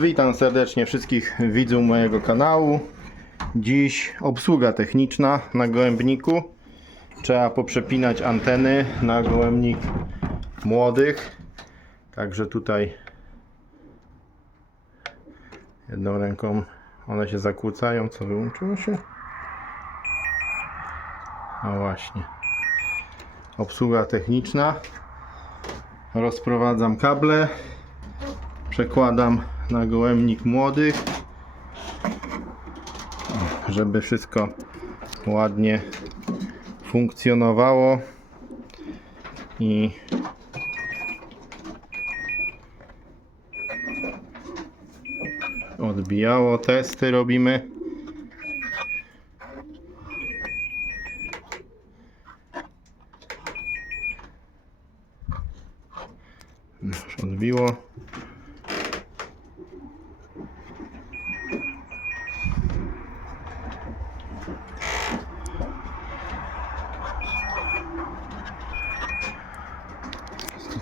Witam serdecznie wszystkich widzów mojego kanału. Dziś obsługa techniczna na gołębniku. Trzeba poprzepinać anteny na gołębnik młodych. Także tutaj jedną ręką one się zakłócają. Co wyłączyło się? A właśnie. Obsługa techniczna. Rozprowadzam kable przekładam na gołębnik młodych. Żeby wszystko ładnie funkcjonowało. I odbijało testy robimy. Odbiło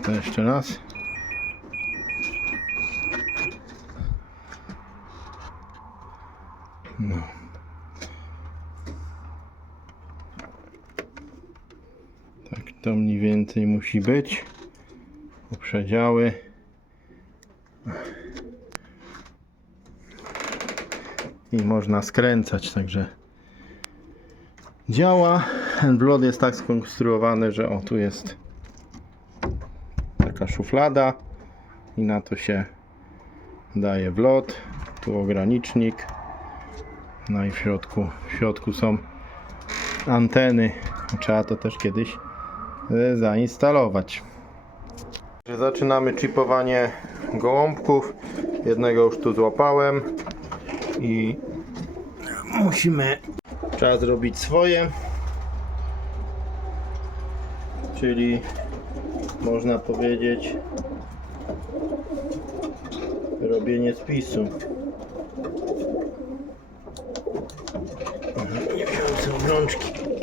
Tutaj jeszcze raz. No. Tak to mniej więcej musi być. Uprzedziały. I można skręcać, także działa. Blot jest tak skonstruowany, że o tu jest taka szuflada i na to się daje wlot. Tu ogranicznik. No i w środku w środku są anteny. Trzeba to też kiedyś e, zainstalować. Zaczynamy chipowanie gołąbków. Jednego już tu złapałem i musimy trzeba zrobić swoje. Czyli można powiedzieć robienie spisu. Nie wziąłem sobie obrączki.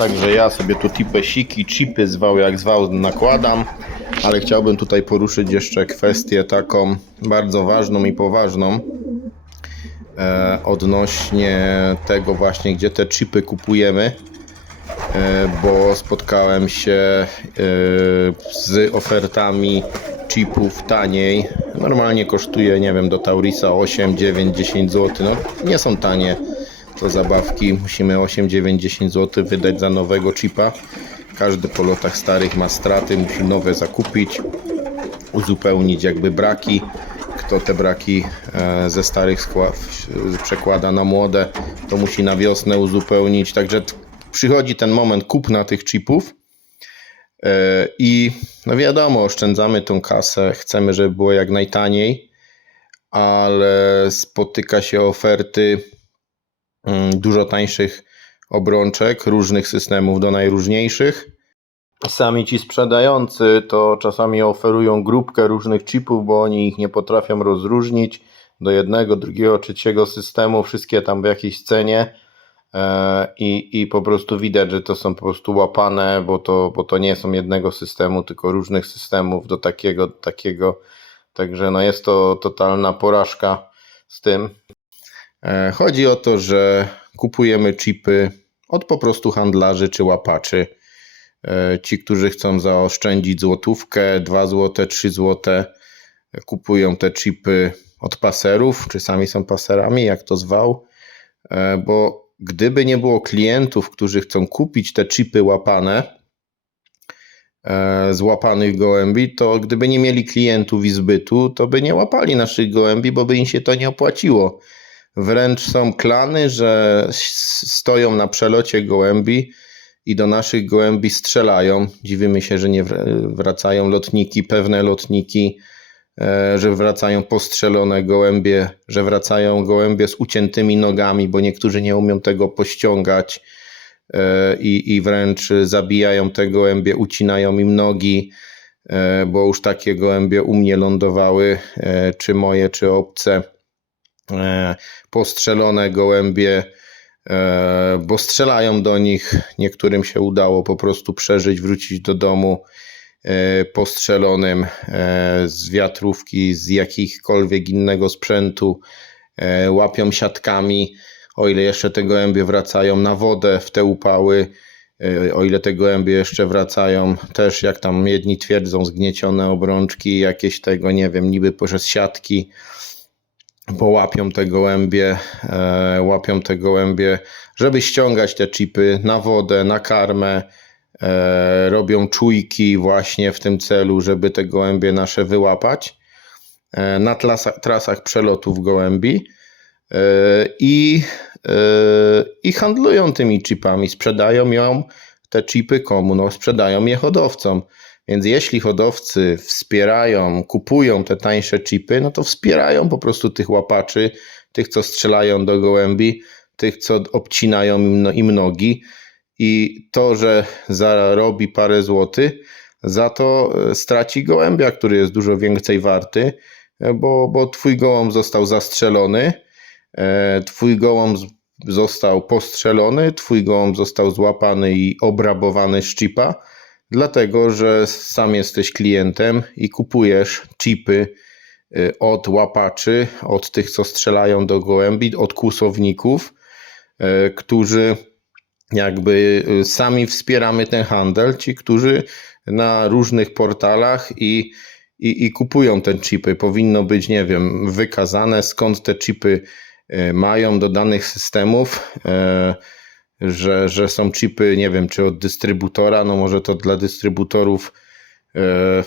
Także ja sobie tu tipesiki, chipy zwał jak zwał nakładam, ale chciałbym tutaj poruszyć jeszcze kwestię taką bardzo ważną i poważną e, odnośnie tego właśnie, gdzie te chipy kupujemy, e, bo spotkałem się e, z ofertami chipów taniej. Normalnie kosztuje, nie wiem, do Taurisa 8, 9, 10 zł. No, nie są tanie to zabawki. Musimy 8, 9, 10 zł wydać za nowego chipa. Każdy po lotach starych ma straty, musi nowe zakupić, uzupełnić jakby braki. Kto te braki e, ze starych przekłada na młode, to musi na wiosnę uzupełnić. Także przychodzi ten moment kupna tych chipów. E, I no wiadomo, oszczędzamy tą kasę, chcemy, żeby było jak najtaniej, ale spotyka się oferty dużo tańszych obrączek, różnych systemów do najróżniejszych. Sami ci sprzedający to czasami oferują grupkę różnych chipów, bo oni ich nie potrafią rozróżnić do jednego, drugiego, trzeciego systemu, wszystkie tam w jakiejś cenie. E, I, I po prostu widać, że to są po prostu łapane, bo to, bo to nie są jednego systemu, tylko różnych systemów do takiego, do takiego. Także no jest to totalna porażka z tym. E, Chodzi o to, że kupujemy chipy od po prostu handlarzy czy łapaczy. E, Ci, którzy chcą zaoszczędzić złotówkę, 2 złote, 3 złote, kupują te chipy od paserów, czy sami są paserami, jak to zwał, E, bo gdyby nie było klientów, którzy chcą kupić te chipy łapane, z łapanych gołębi, to gdyby nie mieli klientów i zbytu, to by nie łapali naszych gołębi, bo by im się to nie opłaciło. Wręcz są klany, że stoją na przelocie gołębi i do naszych gołębi strzelają. Dziwimy się, że nie wr- wracają lotniki, pewne lotniki, e, że wracają postrzelone gołębie, że wracają gołębie z uciętymi nogami, bo niektórzy nie umią tego pościągać e, i, i wręcz zabijają te gołębie, ucinają im nogi, e, bo już takie gołębie u mnie lądowały, czy moje, czy obce. E, Postrzelone gołębie, e, bo strzelają do nich. Niektórym się udało po prostu przeżyć, wrócić do domu e, postrzelonym z wiatrówki, z jakichkolwiek innego sprzętu. Łapią siatkami, o ile jeszcze te gołębie wracają na wodę w te upały. O ile te gołębie jeszcze wracają, też jak tam jedni twierdzą, zgniecione obrączki, jakieś tego, nie wiem, niby przez siatki bo łapią te gołębie, e, łapią te gołębie, żeby ściągać te chipy na wodę, na karmę. E, robią czujki właśnie w tym celu, żeby te gołębie nasze wyłapać e, na trasa, trasach przelotów gołębi i, i handlują tymi chipami, sprzedają ją, te chipy komu? No, sprzedają je hodowcom. Więc jeśli hodowcy wspierają, kupują te tańsze chipy, no to wspierają po prostu tych łapaczy, tych, co strzelają do gołębi, tych, co obcinają im, no- nogi. I to, że zarobi parę złotych, za to e, straci gołębia, który jest dużo więcej warty, e, bo, bo twój gołąb został zastrzelony, e, twój gołąb został postrzelony, twój gołąb został złapany i obrabowany z chipa dlatego że sam jesteś klientem i kupujesz chipy y, od łapaczy, od tych, co strzelają do gołębi, od kłusowników, y, którzy jakby y, sami wspieramy ten handel, ci, którzy na różnych portalach i, i, i kupują te chipy. Powinno być, nie wiem, wykazane skąd te chipy mają do danych systemów. Że, że są chipy, nie wiem, czy od dystrybutora, no może to dla dystrybutorów, e,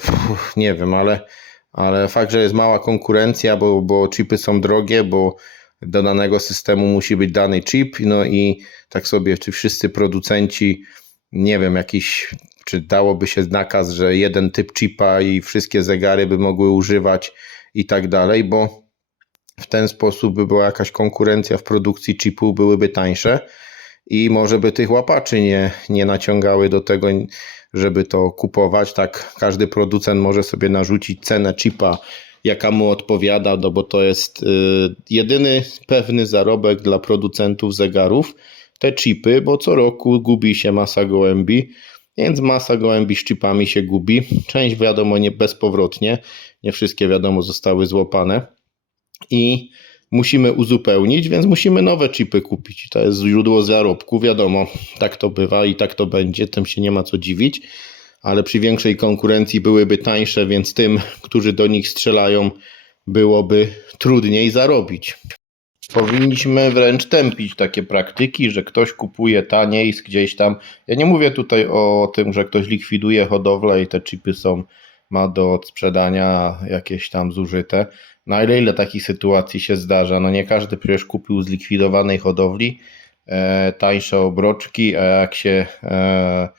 nie wiem, ale, ale fakt, że jest mała konkurencja, bo, bo chipy są drogie, bo do danego systemu musi być dany chip, no i tak sobie, czy wszyscy producenci, nie wiem, jakiś, czy dałoby się nakaz, że jeden typ chipa i wszystkie zegary by mogły używać i tak dalej, bo w ten sposób by była jakaś konkurencja w produkcji chipu, byłyby tańsze i może by tych łapaczy nie, nie naciągały do tego, żeby to kupować. Tak, każdy producent może sobie narzucić cenę chipa, jaka mu odpowiada, no bo to jest y, jedyny pewny zarobek dla producentów zegarów. Te chipy, bo co roku gubi się masa gołębi, więc masa gołębi z chipami się gubi. Część wiadomo nie bezpowrotnie, nie wszystkie wiadomo zostały złapane i musimy uzupełnić, więc musimy nowe chipy kupić. To jest źródło zarobku, wiadomo, tak to bywa i tak to będzie, tym się nie ma co dziwić, ale przy większej konkurencji byłyby tańsze, więc tym, którzy do nich strzelają, byłoby trudniej zarobić. Powinniśmy wręcz tępić takie praktyki, że ktoś kupuje taniej z gdzieś tam. Ja nie mówię tutaj o tym, że ktoś likwiduje hodowlę i te chipy są, ma do sprzedania jakieś tam zużyte. Na ile, ile takich sytuacji się zdarza? No nie każdy przecież kupił z likwidowanej hodowli e, tańsze obroczki, a jak się e,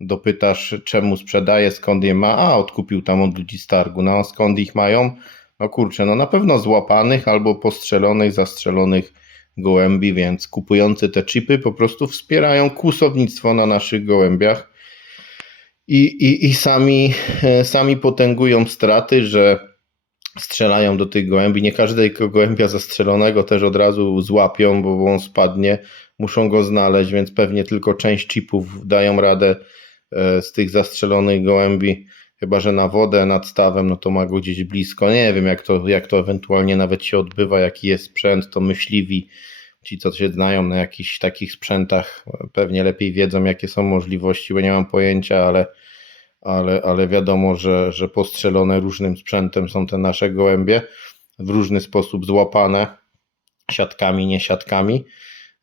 dopytasz, czemu sprzedaje, skąd je ma, a odkupił tam od ludzi z targu. No skąd ich mają? No kurczę, no na pewno złapanych albo postrzelonych, zastrzelonych gołębi, więc kupujący te chipy po prostu wspierają kłusownictwo na naszych gołębiach i, i, i sami, e, sami potęgują straty, że strzelają do tych gołębi. Nie każdego gołębia zastrzelonego też od razu złapią, bo on spadnie. Muszą go znaleźć, więc pewnie tylko część chipów dają radę e, z tych zastrzelonych gołębi. Chyba, że na wodę nad stawem, no to ma go gdzieś blisko. Nie wiem, jak to, jak to ewentualnie nawet się odbywa, jaki jest sprzęt, to myśliwi, ci, co się znają na jakichś takich sprzętach, pewnie lepiej wiedzą, jakie są możliwości, bo nie mam pojęcia, ale ale, ale wiadomo, że, że postrzelone różnym sprzętem są te nasze gołębie, w różny sposób złapane, siatkami, nie siatkami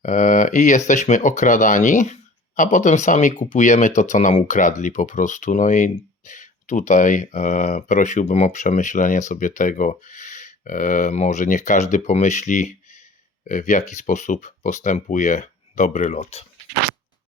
e, i jesteśmy okradani, a potem sami kupujemy to, co nam ukradli po prostu. No i tutaj e, prosiłbym o przemyślenie sobie tego. E, może niech każdy pomyśli, w jaki sposób postępuje dobry lot.